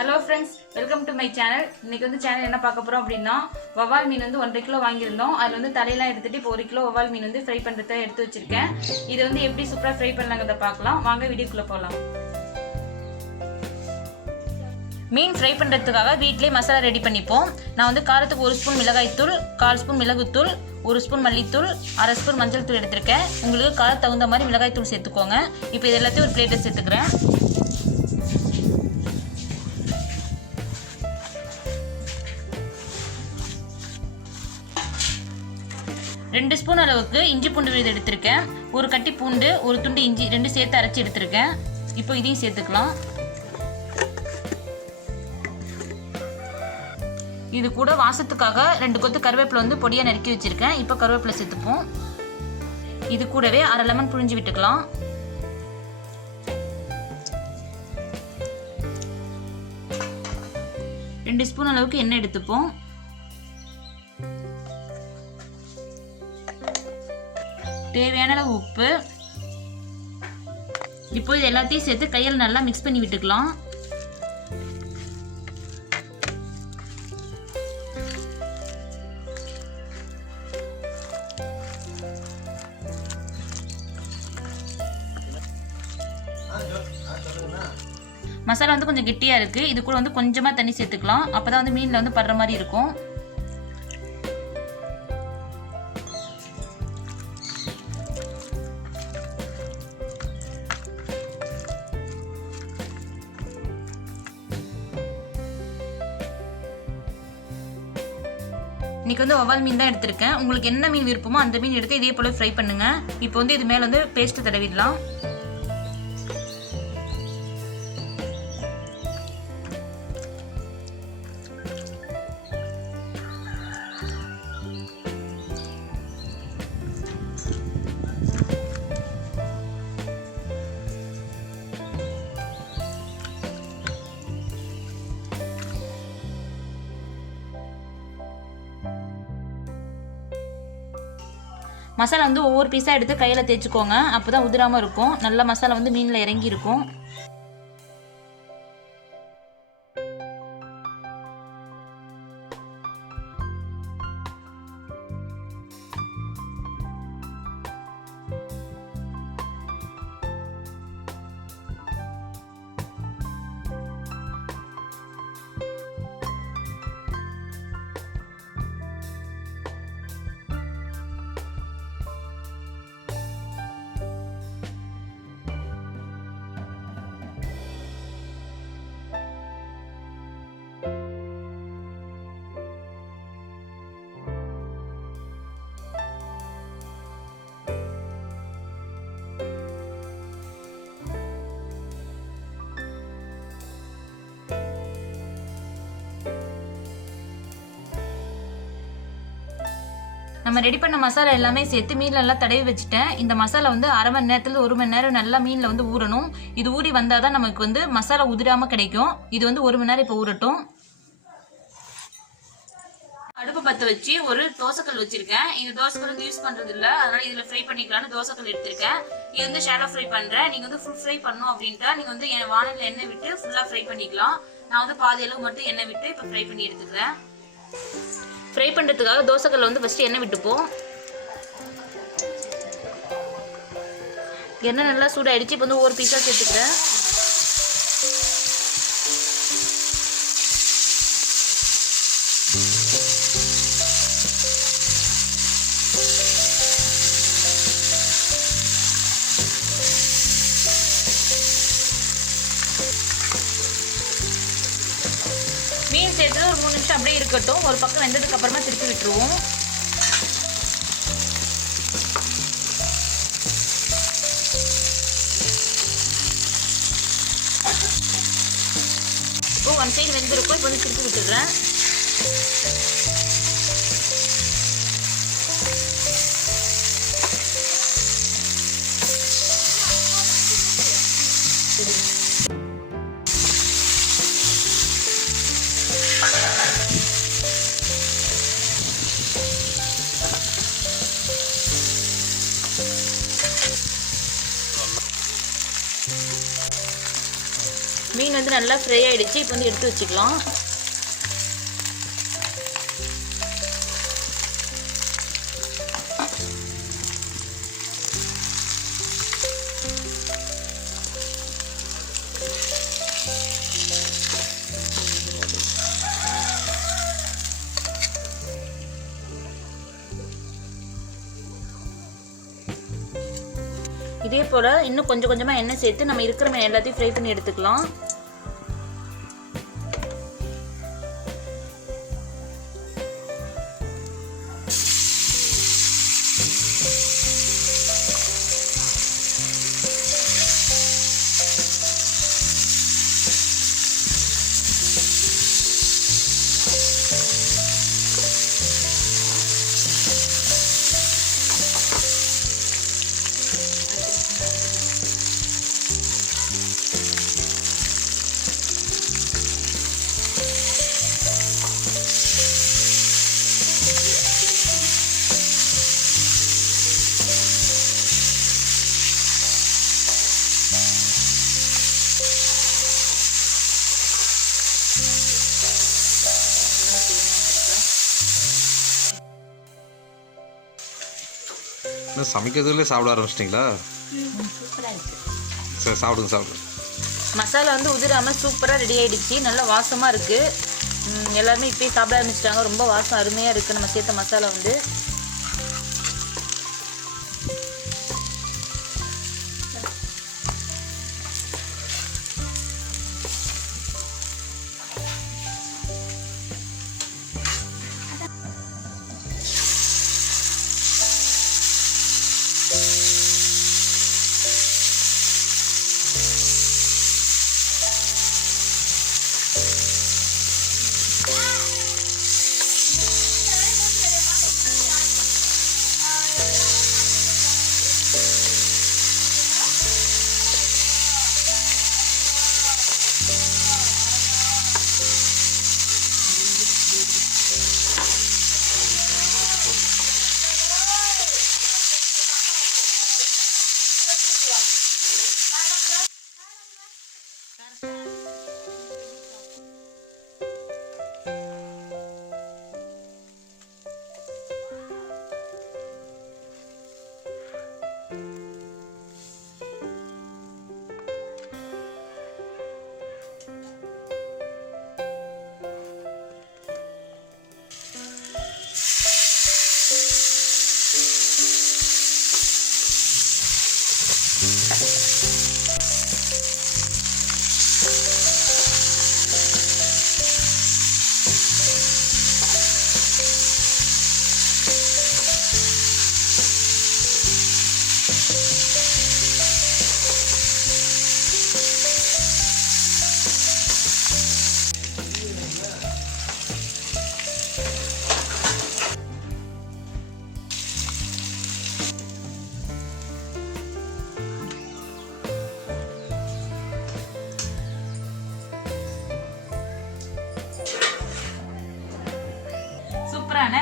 Hello friends, welcome to my channel. இன்னைக்கு வந்து channel என்ன பார்க்க போகிறோம் அப்படின்னா, வவ்வால் மீன் வந்து 1.5 கிலோ வாங்கியிருந்தோம். அதில் வந்து தலையெல்லாம் எடுத்துட்டு இப்போ 1 கிலோ வவ்வால் மீன் வந்து ஃப்ரை பண்ணுறத எடுத்து வச்சிருக்கேன். இது வந்து எப்படி சூப்பராக ஃப்ரை பண்ணலாங்கிறத பார்க்கலாம். வாங்க வீடியோக்குள்ளே போகலாம். மீன் ஃப்ரை பண்ணுறதுக்காக வீட்டிலே மசாலா ரெடி பண்ணிப்போம். நான் வந்து காரத்துக்கு 1 ஸ்பூன் மிளகாய்த்தூள், 1/4 ஸ்பூன் மிளகுத்தூள், 1 ஸ்பூன் மல்லித்தூள், 1/2 ஸ்பூன் மஞ்சள் தூள் எடுத்திருக்கேன். உங்களுக்கு காரம் தகுந்த மாதிரி மிளகாய்த்தூள் சேர்த்துக்கோங்க. இப்போ இது எல்லாத்தையும் ஒரு பிளேட்டில் சேர்த்துக்கிறேன். 2 ஸ்பூன் அளவுக்கு இஞ்சி பூண்டு விழுது எடுத்திருக்கேன். ஒரு கட்டி பூண்டு, ஒரு துண்டு இஞ்சி, 2 சேர்த்து அரைச்சி எடுத்திருக்கேன். இப்போ இதையும் சேர்த்துக்கலாம். இது கூட வாசத்துக்காக 2 கொத்து கருவேப்பிலை வந்து பொடியாக நறுக்கி வச்சிருக்கேன். இப்போ கருவேப்பிலை சேர்த்துப்போம். இது கூடவே 1/2 லெமன் புழிஞ்சு விட்டுக்கலாம். ரெண்டு ஸ்பூன் அளவுக்கு எண்ணெய் எடுத்துப்போம். தேவையான அளவு உப்பு. இப்போ இது எல்லாத்தையும் சேர்த்து கையில் நல்லா மிக்ஸ் பண்ணி விட்டுக்கலாம். மசாலா வந்து கொஞ்சம் கெட்டியா இருக்கு. இது கூட வந்து கொஞ்சமா தண்ணி சேர்த்துக்கலாம். அப்பதான் வந்து மீன்ல வந்து படுற மாதிரி இருக்கும். இன்னைக்கு வந்து வவ்வால் மீன் தான் எடுத்திருக்கேன். உங்களுக்கு என்ன மீன் விருப்பமோ அந்த மீன் எடுத்து இதே போல ஃப்ரை பண்ணுங்க. இப்போ வந்து இது மேல வந்து பேஸ்ட் தடவிடலாம். மசாலா வந்து ஒவ்வொரு பீஸாக எடுத்து கையில் தேய்ச்சிக்கோங்க. அப்போ தான் உதிராமல் இருக்கும். நல்ல மசாலா வந்து மீனில் இறங்கி இருக்கும். நம்ம ரெடி பண்ண மசாலா எல்லாமே சேர்த்து மீன்ல எல்லாம் தடவி வச்சுட்டேன். இந்த மசாலா வந்து 1/2 மணி நேரத்துல 1 மணி நேரம் நல்லா மீன்ல வந்து ஊறணும். இது ஊறி வந்தாதான் நமக்கு வந்து மசாலா உதிராம கிடைக்கும். இது வந்து 1 மணி நேரம் இப்போ ஊறட்டும். அடுப்பு பற்ற வச்சு ஒரு தோசைக்கல் வச்சிருக்கேன். இந்த தோசைக்கல் வந்து யூஸ் பண்றது இல்ல, அதனால இதுல ஃப்ரை பண்ணிக்கலாம்னு தோசைக்கல் எடுத்திருக்கேன். இது வந்து ஷாலோ ஃப்ரை பண்றேன். நீங்க வந்து ஃபுல் ஃப்ரை பண்ணணும் அப்படின்ட்டா நீங்க வந்து வானல்ல எண்ணெய் விட்டு ஃபுல்லா ஃப்ரை பண்ணிக்கலாம். நான் வந்து பாதி அளவு மட்டும் எண்ணெய் விட்டு இப்போ ஃப்ரை பண்ணி எடுத்துக்கிறேன். ஃப்ரை பண்ணுறதுக்காக தோசைக்கல்ல வந்து ஃபஸ்ட்டு எண்ணெய் விட்டுப்போம். எண்ணெய் நல்லா சூடாயிடுச்சு. இப்போ வந்து ஒவ்வொரு பீஸாக சேர்த்துக்கிறேன். மீன் சேர்த்து ஒரு 3 நிமிஷம் அப்படியே இருக்கட்டும். ஒரு பக்கம் வெந்ததுக்கு அப்புறமா திருப்பி விட்டுருவோம். இப்போ 1 சைடு வெந்திருக்கும். இப்போ வந்து திருப்பி விட்டுடுறேன். மீன் வந்து நல்லா ஃப்ரை ஆகிடுச்சு. இப்போ வந்து எடுத்து வச்சுக்கலாம். இதே போல் இன்னும் கொஞ்சம் கொஞ்சமாக எண்ணெய் சேர்த்து நம்ம இருக்கிற மீன் எல்லாத்தையும் ஃப்ரை பண்ணி எடுத்துக்கலாம். சமைக்கிறதுல சாப்பிட ஆரம்பிச்சிட்டிங்களா? சரி சாப்பிடுங்க சாப்பிடுங்க. மசாலா வந்து உதிராமல் சூப்பராக ரெடி ஆகிடுச்சு. நல்லா வாசமாக இருக்குது. எல்லாருமே இப்போயே சாப்பிட ஆரம்பிச்சிட்டாங்க. ரொம்ப வாசம் அருமையாக இருக்குது நம்ம சேர்த்த மசாலா வந்து.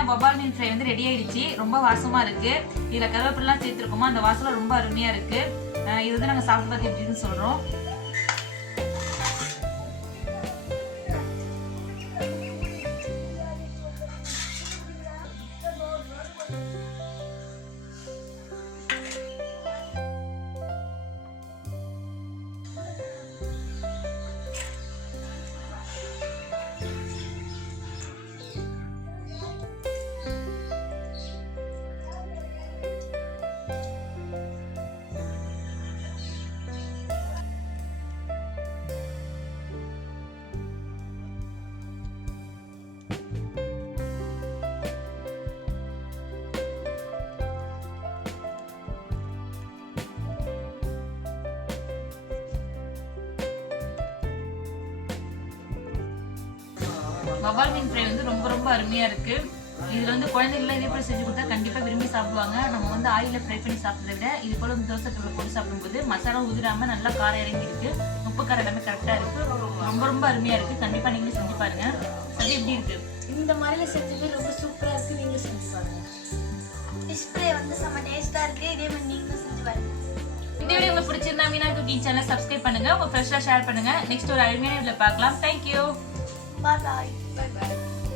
வவ்வால் மீன் ஃப்ரை வந்து ரெடி ஆயிடுச்சு. ரொம்ப வாசமா இருக்கு. இதுல கருவேப்பிலாம் சேர்த்துருக்கோமா, அந்த வாசனை ரொம்ப அருமையா இருக்கு. இது வந்து நாங்க சாப்பிட்டு பார்த்து எப்படின்னு சொல்றோம். வவ்வால் மீன் ஃப்ரை வந்து ரொம்ப ரொம்ப அருமையா இருக்கு. இதுல வந்து குழந்தைகள் இதே போல செஞ்சு கொடுத்தா கண்டிப்பா விரும்பி சாப்பிடுவாங்க. நம்ம வந்து ஆயில ஃப்ரை பண்ணி சாப்பிட்றத விட இது போல தோசை கல்ல போட்டு சாப்பிடும்போது மசாலா உதிராம நல்லா காரம் இறங்கி இருக்கு. உப்பு காரம் எல்லாமே கரெக்டா இருக்கு. ரொம்ப ரொம்ப அருமையா இருக்கு. கண்டிப்பா நீங்களும் செஞ்சு பாருங்க. அது எப்படி இருக்கு? இந்த மாதிரில செஞ்சது ரொம்ப சூப்பரா இருக்கு. நீங்க செஞ்சு பாருங்க. ஃபிஷ் ஃப்ரை வந்து செம்ம டேஸ்டா இருக்கு. இதே மாதிரி நீங்களும் செஞ்சு பாருங்க. இந்த வீடியோ உங்களுக்கு பிடிச்சிருந்தா பிடிச்சிருந்தா மீனா குக்கிங் சேனல் சப்ஸ்கிரைப் பண்ணுங்க, உங்க ஃப்ரெஷ்ஷா ஷேர் பண்ணுங்க. நெக்ஸ்ட் ஒரு அருமையான வீடியோல பார்க்கலாம். Thank you. Bye bye.